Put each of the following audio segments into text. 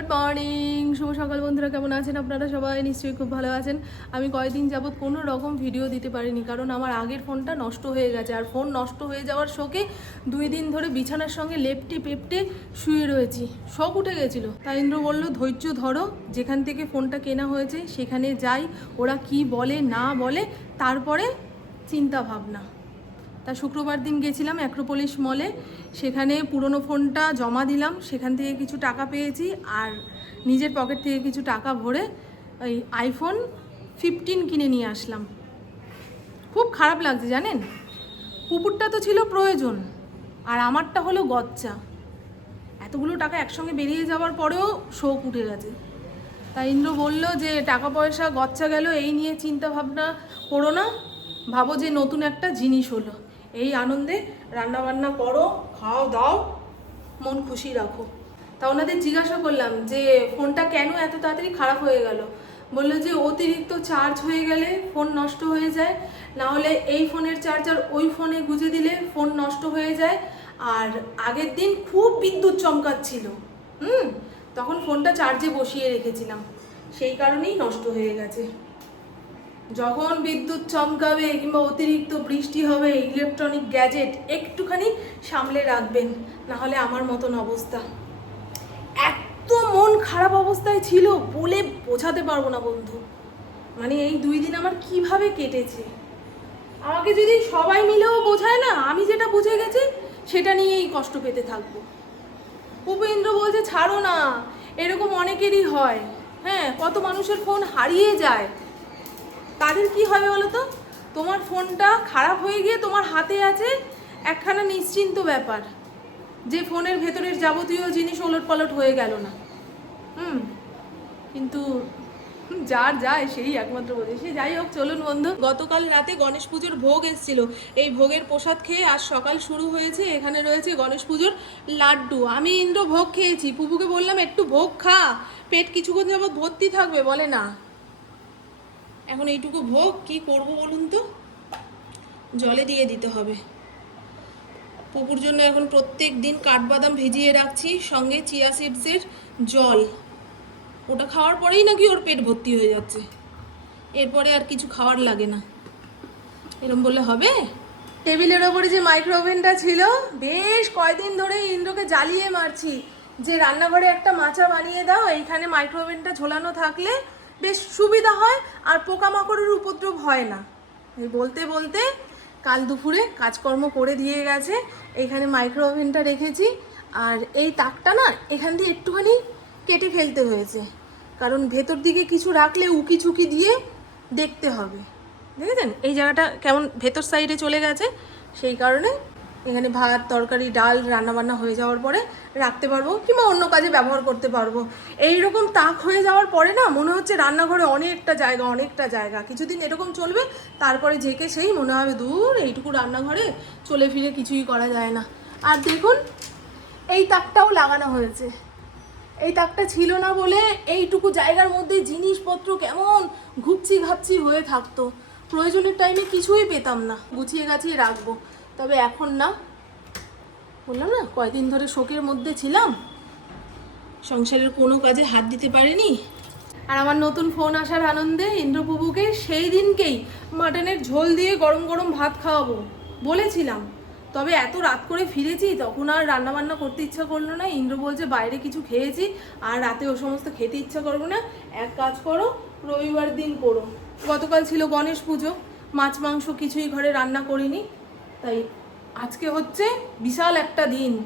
Good morning শুভ সকাল বন্ধুরা, কেমন আছেন আপনারা সবাই? নিশ্চয়ই খুব ভালো আছেন। আমি কয়েকদিন যাবৎ কোনো রকম ভিডিও দিতে পারিনি, কারণ আমার আগের ফোনটা নষ্ট হয়ে গেছে। আর ফোন নষ্ট হয়ে যাওয়ার শোকে দুই দিন ধরে বিছানার সঙ্গে লেপটে পেপটে শুয়ে রয়েছি। শখ উঠে গেছিল। তাই ইন্দ্র বলল, ধৈর্য ধরো, যেখান থেকে ফোনটা কেনা হয়েছে সেখানে যাই। ওরা কি বলে, না বলে, তারপরে চিন্তা ভাবনা। তা শুক্রবার দিন গেছিলাম অ্যাক্রোপলিস মলে সেখানে পুরনো ফোনটা জমা দিলাম। সেখান থেকে কিছু টাকা পেয়েছি আর নিজের পকেট থেকে কিছু টাকা ভরে ওই আইফোন ফিফটিন কিনে নিয়ে আসলাম। খুব খারাপ লাগছে, জানেন? কুকুরটা তো ছিল প্রয়োজন, আর আমারটা হলো গচ্চা। এতগুলো টাকা একসঙ্গে বেরিয়ে যাওয়ার পরেও শোক উঠে গেছে। তাই ইন্দ্র বলল যে, টাকা পয়সা গচ্চা গেল, এই নিয়ে চিন্তা ভাবনা করো না। ভাবো যে নতুন একটা জিনিস হলো। এই আনন্দে রান্না বান্না করো, খাও, দাও, মন খুশি রাখো। তা ওনাদের জিজ্ঞাসা করলাম যে, ফোনটা কেন এত তাড়াতাড়ি খারাপ হয়ে গেল? বলল যে, অতিরিক্ত চার্জ হয়ে গেলে ফোন নষ্ট হয়ে যায়, না হলে এই ফোনের চার্জার ওই ফোনে গুঁজে দিলে ফোন নষ্ট হয়ে যায়। আর আগের দিন খুব বিদ্যুৎ চমকাচ্ছিল। হুম, তখন ফোনটা চার্জে বসিয়ে রেখেছিলাম। সেই কারণেই নষ্ট হয়ে গেছে। যখন বিদ্যুৎ চমকাবে কিংবা অতিরিক্ত বৃষ্টি হবে ইলেকট্রনিক গ্যাজেট একটুখানি সামলে রাখবেন না হলে আমার মতন অবস্থা। এত মন খারাপ অবস্থায় ছিল, বলে বোঝাতে পারব না বন্ধু। মানে এই দুই দিন আমার কীভাবে কেটেছে? আমাকে যদি সবাই মিলেও বোঝায় না, আমি যেটা বুঝে গেছি, সেটা নিয়েই কষ্ট পেতে থাকব। উপেন্দ্র বলছে, ছাড়ো না, এরকম অনেকেরই হয়। হ্যাঁ কত মানুষের ফোন হারিয়ে যায়। তাদের কি হবে বলো তো? তোমার ফোনটা খারাপ হয়ে গিয়ে তোমার হাতে আছে একখানা নিশ্চিন্ত ব্যাপার। যে ফোনের ভেতরের যাবতীয় জিনিস ওলট পালট হয়ে গেল না। হুম, কিন্তু যার যায় সেই একমাত্র বোঝে। সে যাই হোক, চলুন বন্ধু। গতকাল রাতে গণেশ পুজোর ভোগ এসেছিল। এই ভোগের প্রসাদ খেয়ে আজ সকাল শুরু হয়েছে। এখানে রয়েছে গণেশ পুজোর লাড্ডু। আমি ইন্দ্র ভোগ খেয়েছি। পুপুকে বললাম, একটু ভোগ খা। পেট কিছুক্ষণ যাবত ভর্তি থাকবে। বলে, না। এখন এইটুকু ভোগ, কি করব বলুন তো? জলে দিয়ে দিতে হবে। পুকুর জন্য এখন প্রত্যেক দিন কাঠবাদাম ভিজিয়ে রাখছি, সঙ্গে চিয়া সিডসের জল। ওটা খাওয়ার পরেই নাকি ওর পেট ভর্তি হয়ে যাচ্ছে। এরপরে আর কিছু খাওয়ার লাগে না। এরম বললে হবে? টেবিলের ওপরে যে মাইক্রো ওভেনটা ছিল, বেশ কয়দিন ধরে ইন্দ্রকে জ্বালিয়ে মারছি। যে রান্নাঘরে একটা মাচা বানিয়ে দাও, এইখানে মাইক্রো ওভেনটা ঝোলানো থাকলে বেশ সুবিধা হয় আর পোকামাকড়ের উপদ্রব হয় না। বলতে বলতে কাল দুপুরে কাজকর্ম করে দিয়ে গেছে, এখানে মাইক্রো ওভেনটা রেখেছি আর এই তাকটা না এখান দিয়ে একটুখানি কেটে ফেলতে হয়েছে। কারণ ভেতর দিকে কিছু রাখলে উকি ঝুঁকি দিয়ে দেখতে হবে। দেখেছেন? এই জায়গাটা কেমন ভেতর সাইডে চলে গেছে, সেই কারণে এখানে ভাত, তরকারি, ডাল রান্নাবান্না হয়ে যাওয়ার পরে রাখতে পারব কিংবা অন্য কাজে ব্যবহার করতে পারব। এই রকম তাক হয়ে যাওয়ার পরে না মনে হচ্ছে রান্নাঘরে অনেকটা জায়গা অনেকটা জায়গা। কিছুদিন এরকম চলবে, তারপরে যেকে সেই মনে হবে, দূর, এইটুকু রান্নাঘরে চলে ফিরে কিছুই করা যায় না। আর দেখুন, এই তাকটাও লাগানো হয়েছে। এই তাকটা ছিল না বলে এইটুকু জায়গার মধ্যে জিনিসপত্র কেমন ঘুপচি ঘাপচি হয়ে থাকতো। প্রয়োজনের টাইমে কিছুই পেতাম না। গুছিয়ে গাছিয়ে রাখব। তবে এখন না। বললাম না, কয়দিন ধরে শোকের মধ্যে ছিলাম। সংসারের কোনো কাজে হাত দিতে পারিনি। আর আমার নতুন ফোন আসার আনন্দে ইন্দ্রপ্রভুকে সেই দিনকেই মাটনের ঝোল দিয়ে গরম গরম ভাত খাওয়াবো বলেছিলাম। তবে এত রাত করে ফিরেছি, তখন আর রান্না বান্না করতে ইচ্ছা করল না। ইন্দ্র বলছে, বাইরে কিছু খেয়েছি আর রাতে ও সমস্ত খেতে ইচ্ছা করব না। এক কাজ করো, রবিবার দিন করো। গতকাল ছিল গণেশ পুজো। মাছ, মাংস কিছুই ঘরে রান্না করিনি। তাই আজকে হচ্ছে বিশাল একটা দিন।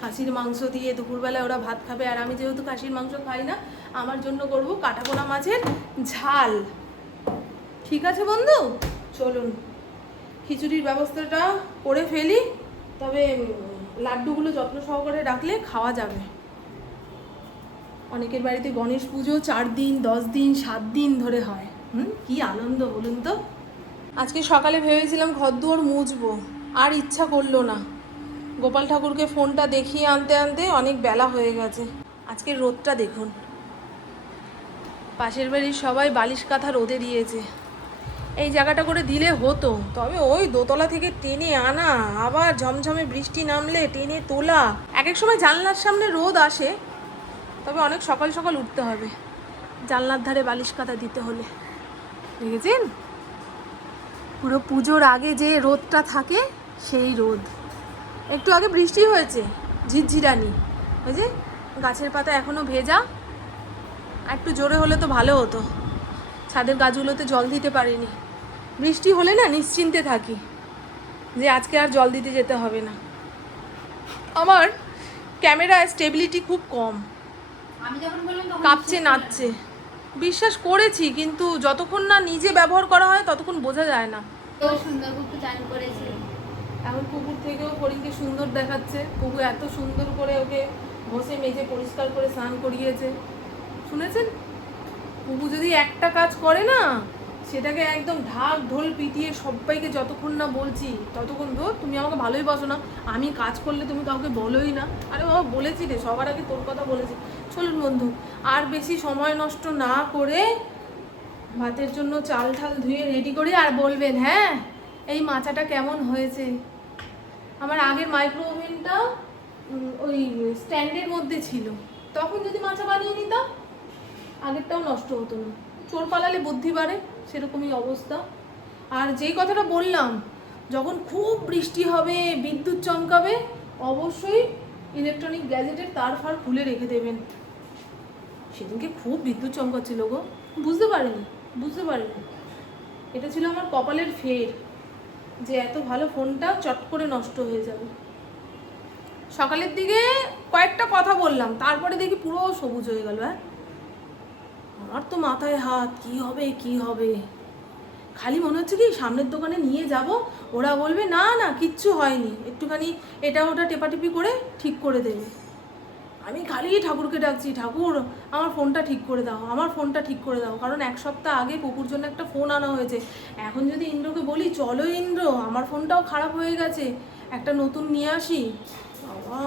খাসির মাংস দিয়ে দুপুরবেলা ওরা ভাত খাবে, আর আমি যেহেতু খাসির মাংস খাই না, আমার জন্য করব কাটাপোনা মাছের ঝাল। ঠিক আছে বন্ধু? চলুন। খিচুড়ির ব্যবস্থাটা করে ফেলি, তবে লাড্ডুগুলো যত্ন সহকারে রাখলে খাওয়া যাবে। অনেকের বাড়িতে গণেশ পুজো চার দিন, দশ দিন, সাত দিন ধরে হয়। হুম, কি আনন্দ বলুন তো? আজকে সকালে ভেবেছিলাম ঘরদুয়ার মুছবো, আর ইচ্ছা করল না। গোপাল ঠাকুরকে ফোনটা দেখিয়ে আনতে আনতে অনেক বেলা হয়ে গেছে। আজকে রোদটা দেখুন। পাশের বাড়ির সবাই বালিশ কাঁথা রোদে দিয়েছে। এই জায়গাটা করে দিলে হতো, তবে ওই দোতলা থেকে টেনে আনা, আবার ঝমঝমে বৃষ্টি নামলে টেনে তোলা। এক এক সময় জানলার সামনে রোদ আসে, তবে অনেক সকাল সকাল উঠতে হবে। জানলার ধারে বালিশ কাঁথা দিতে হলে। দেখেছেন? পুরো পুজোর আগে যে রোদটা থাকে সেই রোদ। একটু আগে বৃষ্টি হয়েছে ঝিরঝিরানি। ওই যে গাছের পাতা এখনও ভেজা। আর একটু জোরে হলে তো ভালো হতো। ছাদের গাছগুলোতে জল দিতে পারিনি। বৃষ্টি হলে না নিশ্চিন্তে থাকি যে আজকে আর জল দিতে যেতে হবে না। আমার ক্যামেরায় স্টেবিলিটি খুব কম। কাঁপছে নাচছে। বিশ্বাস করেছি কিন্তু যতক্ষণ না নিজে ব্যবহার করা হয় ততক্ষণ বোঝা যায় না। সুন্দর চান করেছে এখন কুকুর থেকেও হরিণকে সুন্দর দেখাচ্ছে। কুকুর এত সুন্দর করে ওকে ঘষে মেজে পরিষ্কার করে স্নান করিয়েছে। শুনেছেন? কুকু যদি একটা কাজ করে না সেটাকে একদম ঢাক ঢোল পিটিয়ে সবাইকে যতক্ষণ না বলছি, ততক্ষণ ধর, তুমি আমাকে ভালোই বাসো না। আমি কাজ করলে তুমি কাউকে বলোই না। আরে বাবা, বলেছি রে, সবার আগে তোর কথা বলেছি। চলুন বন্ধু, আর বেশি সময় নষ্ট না করে ভাতের জন্য চাল ঠাল ধুয়ে রেডি করে আর বলবেন হ্যাঁ এই মাচাটা কেমন হয়েছে? আমার আগের মাইক্রো ওভেনটা ওই স্ট্যান্ডের মধ্যে ছিল। তখন যদি মাচা বানিয়ে নিতাম, আগেরটাও নষ্ট হতো না। চোর পালালে বুদ্ধি বাড়ে, সেরকমই অবস্থা। আর যেই কথাটা বললাম, যখন খুব বৃষ্টি হবে, বিদ্যুৎ চমকাবে, অবশ্যই ইলেকট্রনিক গ্যাজেটের তার ফার খুলে রেখে দেবেন। সেদিনকে খুব বিদ্যুৎ চমকাচ্ছিল গো। বুঝতে পারিনি বুঝতে পারিনি। এটা ছিল আমার কপালের ফের, যে এত ভালো ফোনটা চট করে নষ্ট হয়ে যাবে। সকালের দিকে কয়েকটা কথা বললাম, তারপরে দেখি পুরো সবুজ হয়ে গেল হ্যাঁ? আমার তো মাথায় হাত, কি হবে কি হবে? খালি মনে হচ্ছে কি সামনের দোকানে নিয়ে যাব, ওরা বলবে, না না, কিচ্ছু হয়নি। একটুখানি এটা ওটা টেপাটেপি করে ঠিক করে দেবে। আমি খালি ঠাকুরকে ডাকছি, ঠাকুর, আমার ফোনটা ঠিক করে দাও, আমার ফোনটা ঠিক করে দাও। কারণ এক সপ্তাহ আগে পুকুর জন্য একটা ফোন আনা হয়েছে। এখন যদি ইন্দ্রকে বলি, চলো ইন্দ্র, আমার ফোনটাও খারাপ হয়ে গেছে, একটা নতুন নিয়ে আসি। বাবা,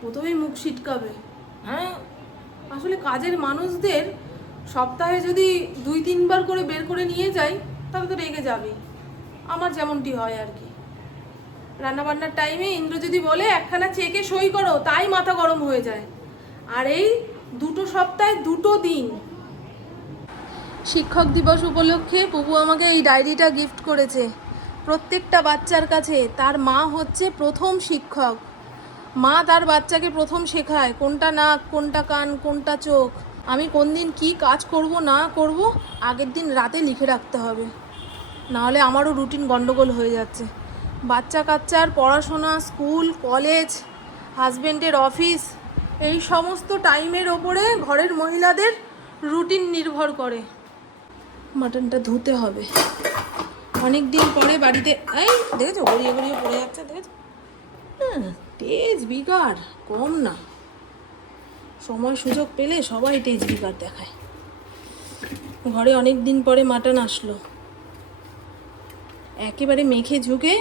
প্রথমেই মুখ ছিটকাবে হ্যাঁ? আসলে কাজের মানুষদের সপ্তাহে যদি দুই, তিনবার করে বের করে নিয়ে যাই, তাহলে তো রেগে যাবে। আমার যেমনটি হয় আর কি। রান্নাবান্নার টাইমে ইন্দ্র যদি বলে, একখানা চেকে সই করো, তাই মাথা গরম হয়ে যায়। আর এই দুটো সপ্তাহে দুটো দিন। শিক্ষক দিবস উপলক্ষে প্রভু আমাকে এই ডায়েরিটা গিফট করেছে। প্রত্যেকটা বাচ্চার কাছে। তার মা হচ্ছে প্রথম শিক্ষক। মা তার বাচ্চাকে প্রথম শেখায়, কোনটা নাক, কোনটা কান, কোনটা চোখ। আমি কোন দিন কী কাজ করব, না করব, আগের দিন রাতে লিখে রাখতে হবে। নাহলে আমারও রুটিন গন্ডগোল হয়ে যাচ্ছে। বাচ্চা কাচ্চার পড়াশোনা, স্কুল, কলেজ, হাজবেন্ডের অফিস, এই সমস্ত টাইমের ওপরে ঘরের মহিলাদের রুটিন নির্ভর করে। মাটনটা ধুতে হবে। অনেক দিন পরে বাড়িতে এই, দেখেছ? গড়িয়ে গড়িয়ে পড়ে যাচ্ছে, দেখেছ? হ্যাঁ তেজ বিকার, কম না। সময় সুযোগ পেলে সবাই তেজ বিকার দেখায়। ঘরে অনেক দিন পরে মাটন আসলো। একেবারে মেখে ঝুঁকে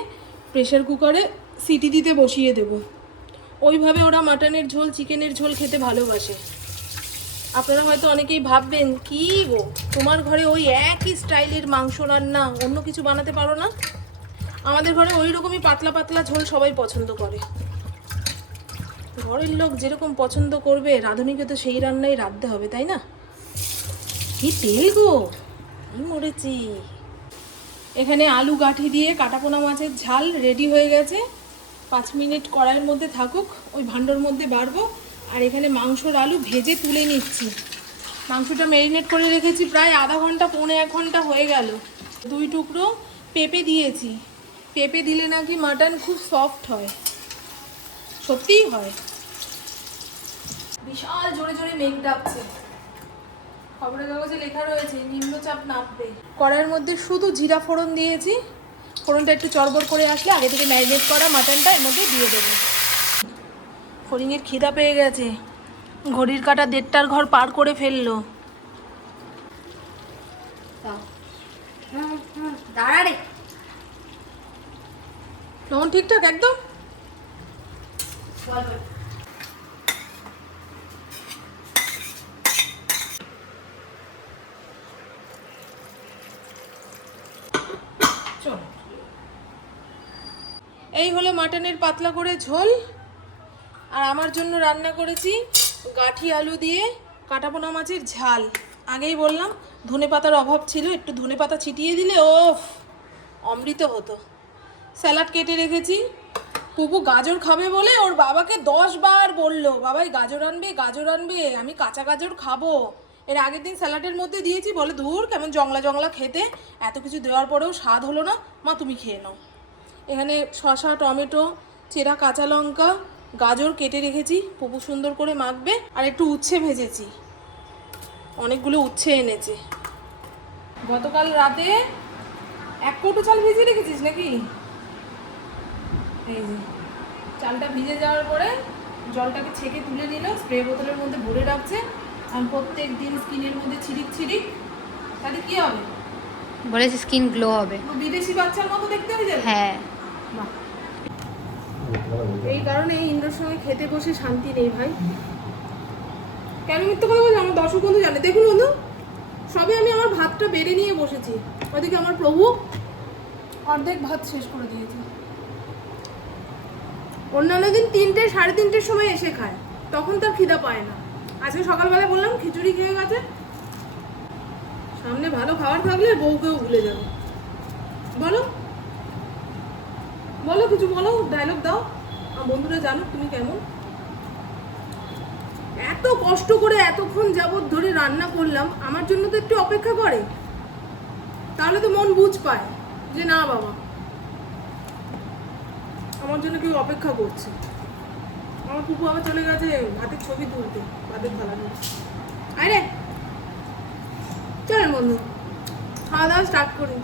প্রেশার কুকারে সিটি দিতে বসিয়ে দেব। ওইভাবে ওরা মাটনের ঝোল, চিকেনের ঝোল খেতে ভালোবাসে। আপনারা হয়তো অনেকেই ভাববেন, কি গো, তোমার ঘরে ওই একই স্টাইলের মাংস রান্না, অন্য কিছু বানাতে পারো না? আমাদের ঘরে ওই রকমই পাতলা পাতলা ঝোল সবাই পছন্দ করে। ঘরের লোক যেরকম পছন্দ করবে, রাঁধুনিকে তো সেই রান্নাই রাঁধতে হবে, তাই না? কি তেল গো! কি মরেছি! এখানে আলু গাঠি দিয়ে কাটাপোনা মাছের ঝাল রেডি হয়ে গেছে। পাঁচ মিনিট কড়াইয়ের মধ্যে থাকুক, ওই ভাণ্ডর মধ্যে বাড়বো। আর এখানে মাংসর আলু ভেজে তুলে নিচ্ছি। মাংসটা ম্যারিনেট করে রেখেছি প্রায় আধা ঘণ্টা, পৌনে এক ঘণ্টা হয়ে গেল। দুই টুকরো পেঁপে দিয়েছি। পেঁপে দিলে নাকি মাটন খুব সফট হয়। সত্যিই হয়। বিশাল জোরে জোরে মেঘ ডাকছে। খবরের কাগজে লেখা রয়েছে নিম্নচাপ নামবে। কড়াইয়ের মধ্যে শুধু জিরা ফোড়ন দিয়েছি। ফোড়নটা একটু চড়বড় করে আসলে আগে থেকে ম্যারিনেট করা মাটনটা এর মধ্যে দিয়ে দেবো। ফড়িংয়ের খিদা পেয়ে গেছে। ঘড়ির কাটা দেড়টার ঘর পার করে ফেলল। দাঁড়া রে। লবণ ঠিকঠাক একদম? চল এই হলো মাটনের পাতলা করে ঝোল। আর আমার জন্য রান্না করেছি গাঠি আলু দিয়ে কাটাপোনা মাছের ঝাল। আগেই বললাম, ধনে পাতার অভাব ছিল, একটু ধনে পাতা ছিটিয়ে দিলে ও অমৃত হতো। স্যালাড কেটে রেখেছি। পুপু গাজর খাবে বলে ওর বাবাকে দশ বার বলল, বাবাই গাজর আনবে গাজর আনবে, আমি কাঁচা গাজর খাব। এর আগের দিন স্যালাডের মধ্যে দিয়েছি, বলে ধুর কেমন জংলা জংলা খেতে। এত কিছু দেওয়ার পরেও স্বাদ হলো না। মা, তুমি খেয়ে নাও। এখানে শসা, টমেটো, চেরা কাঁচা লঙ্কা, গাজর কেটে রেখেছি, পুপু সুন্দর করে মাখবে, আর একটু উচ্ছে ভেজেছি। অনেকগুলো উচ্ছে এনেছে। গতকাল রাতে এক কৌটো চাল ভিজিয়ে রেখেছিস নাকি? এই যে, চালটা ভিজে যাওয়ার পরে জলটাকে ছেঁকে তুলে নিল, স্প্রে বোতলের মধ্যে ভরে রাখছে। প্রত্যেক দিন স্কিনের মধ্যে ছিড়িক ছিড়িক তাহলে কি হবে? বলেছে স্কিন গ্লো হবে। বিদেশি বাচ্চার মতো দেখতে হয়ে যাবে? হ্যাঁ। এই কারণে ইন্দ্রর সঙ্গে খেতে বসে শান্তি নেই ভাই। কেন মিথ্যে কথা বলছি? আমার দর্শক বন্ধু জানে। দেখুন বন্ধু সবে আমি আমার ভাতটা বেড়ে নিয়ে বসেছি। ওদিকে আমার প্রভু অর্ধেক ভাত শেষ করে দিয়েছে। অন্যান্য দিন তিনটে সাড়ে তিনটের সময় এসে খায়। তখন তার খিদা পায় না। আজকে সকালবেলা বললাম খিচুড়ি খেয়ে গেছে। সামনে ভালো খাবার থাকলে বউকেও ভুলে যাবে। বলো। বলো কিছু বলো ডায়লগ দাও। আমার বন্ধুরা জানো তুমি কেমন। এত কষ্ট করে এতক্ষণ যাবৎ ধরে রান্না করলাম, আমার জন্য তো একটু অপেক্ষা করে। তাহলে তো মন বুঝ পায় যে না বাবা, আমার জন্য কেউ অপেক্ষা করছে। আমার কুকু আবার চলে গেছে হাতের ছবি তুলতে ভাতের থালা নিয়ে আরে চলেন বন্ধু খাওয়া দাওয়া স্টার্ট করি।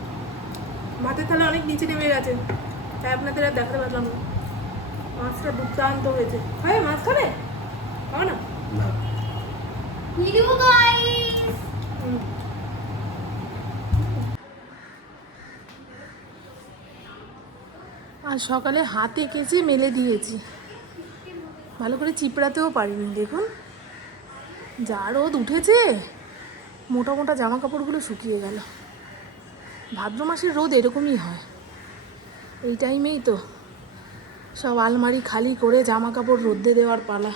ভাতের থালা অনেক নিচে নেমে গেছে তাই আপনাদের আর দেখাতে পারলাম না। মাছটা দুর্দান্ত হয়েছে। হয় মাছ খাবে? খাও না। আজ সকালে হাতে কেচে মেলে দিয়েছি। ভালো করে চিপড়াতেও পারিনি, দেখুন। যা রোদ উঠেছে, মোটা মোটা জামা কাপড়গুলো শুকিয়ে গেল। ভাদ্র মাসের রোদ এরকমই হয়। এই টাইমেই তো সব আলমারি খালি করে জামা কাপড় রোদ্দে দেওয়ার পালা।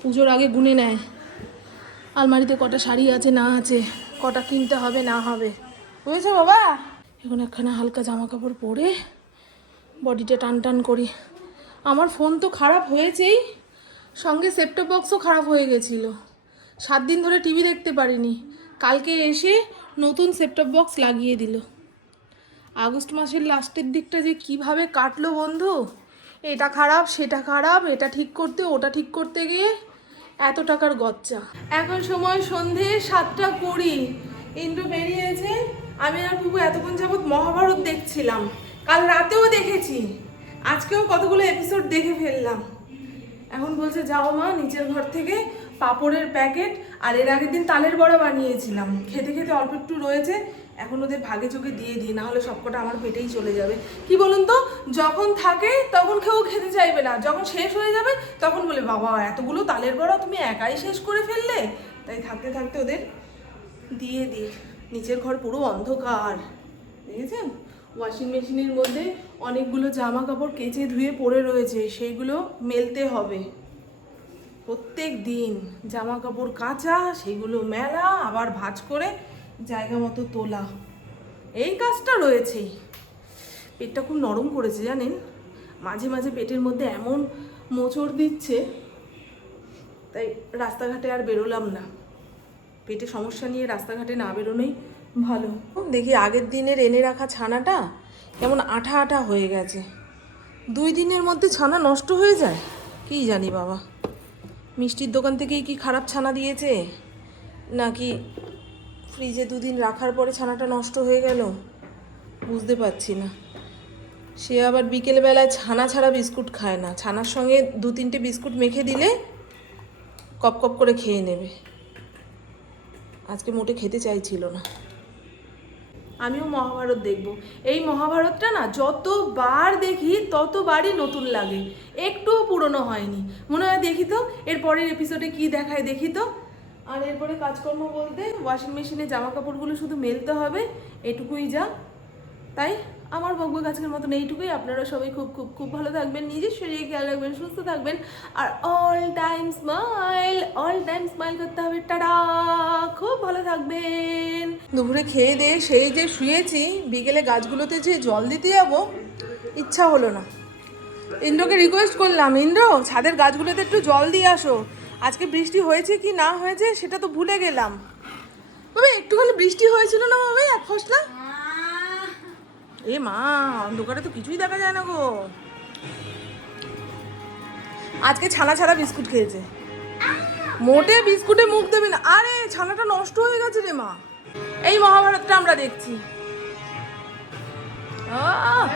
পুজোর আগে গুনে নেয়। আলমারিতে কটা শাড়ি আছে, না আছে, কটা কিনতে হবে, না হবে। বুঝেছ বাবা? এখন একখানা হালকা জামা কাপড় পরে বডিটা টান টান করি। আমার ফোন তো খারাপ হয়েছেই। সঙ্গে সেপটপ বক্সও খারাপ হয়ে গেছিল। সাত দিন ধরে টিভি দেখতে পারিনি। কালকে এসে নতুন সেপটপ বক্স লাগিয়ে দিল। আগস্ট মাসের লাস্টের দিকটা যে কীভাবে কাটলো বন্ধু? এটা খারাপ, সেটা খারাপ, এটা ঠিক করতে, ওটা ঠিক করতে গিয়ে এত টাকার গচ্চা। এখন সময় সন্ধে সাতটা কুড়ি। ইন্দ্র বেরিয়েছে। আমি আর পুকু এতক্ষণ যাবৎ মহাভারত দেখছিলাম। কাল রাতেও দেখেছি। আজকেও কতগুলো এপিসোড দেখে ফেললাম। এখন বলছে, যাও মা, নিচের ঘর থেকে পাপড়ের প্যাকেট আর এর আগের দিন তালের বড়া বানিয়েছিলাম। খেতে খেতে অল্প একটু রয়েছে, এখন ওদের ভাগে চোখে দিয়ে দিই না হলে সবকটা আমার পেটেই চলে যাবে। কি বলুন তো, যখন থাকে তখন কেউ খেতে চাইবে না। যখন শেষ হয়ে যাবে, তখন বলে, বাবা, এতগুলো তালের বড়া তুমি একাই শেষ করে ফেললে? তাই থাকতে থাকতে ওদের দিয়ে দিই। নিচের ঘর পুরো অন্ধকার, দেখেছেন? ওয়াশিং মেশিনের মধ্যে অনেকগুলো জামা কাপড় কেচে ধুয়ে পড়ে রয়েছে সেইগুলো মেলতে হবে। প্রত্যেক দিন জামা কাপড় কাচা, সেগুলো মেলা, আবার ভাঁজ করে জায়গা মতো তোলা। এই কাজটা রয়েছেই পেটটা খুব নরম করেছে, জানেন? মাঝে মাঝে পেটের মধ্যে এমন মোচড় দিচ্ছে, তাই রাস্তাঘাটে আর বেরোলাম না। পেটে সমস্যা নিয়ে রাস্তাঘাটে না বেরোনোই ভালো। দেখি আগের দিনের এনে রাখা ছানাটা কেমন আঠা আঠা হয়ে গেছে। দুই দিনের মধ্যে ছানা নষ্ট হয়ে যায়? কি জানি বাবা। মিষ্টির দোকান থেকেই কি খারাপ ছানা দিয়েছে? নাকি ফ্রিজে দুদিন রাখার পরে ছানাটা নষ্ট হয়ে গেল? বুঝতে পারছি না। সে আবার বিকেলবেলায় ছানা ছাড়া বিস্কুট খায় না। ছানার সঙ্গে দু তিনটে বিস্কুট মেখে দিলে কপ কপ করে খেয়ে নেবে। আজকে মোটে খেতে চাইছিল না। আমিও মহাভারত দেখব। এই মহাভারতটা না যতবার দেখি ততবারই নতুন লাগে। একটুও পুরনো হয়নি। মনে হয় দেখি তো, এর পরের এপিসোডে কি দেখায় দেখি তো। আর এরপরে কাজকর্ম বলতে ওয়াশিং মেশিনে জামা কাপড়গুলো শুধু মেলতে হবে, এটুকুই যা। তাই? আমার বকবক আজকের মতন এইটুকুই। আপনারা সবাই খুব খুব খুব ভালো থাকবেন, নিজের শরীরে খেয়াল রাখবেন, সুস্থ থাকবেন। আর all time smile all time smile করতে হবে। টাটা! খুব ভালো থাকবেন। দুপুরে খেয়ে দিয়ে সেই যে শুয়েছি, বিকেলে গাছগুলোতে যে জল দিতে যাব, ইচ্ছা হলো না। ইন্দ্রকে রিকোয়েস্ট করলাম, ইন্দ্র, ছাদের গাছগুলোতে একটু জল দিয়ে আসো। আজকে বৃষ্টি হয়েছে কি না হয়েছে, সেটা তো ভুলে গেলাম। বাবা একটুখানি বৃষ্টি হয়েছিল না বাবা এক ফসলা এ মা, অন্ধকারে তো কিছুই দেখা যায় না গো। আজকে ছানা ছাড়া বিস্কুট খেয়েছে। মোটে বিস্কুটে মুখ দেবে না। আরে, ছানাটা নষ্ট হয়ে গেছে রে মা। এই মহাভারতটা আমরা দেখছি। আহ!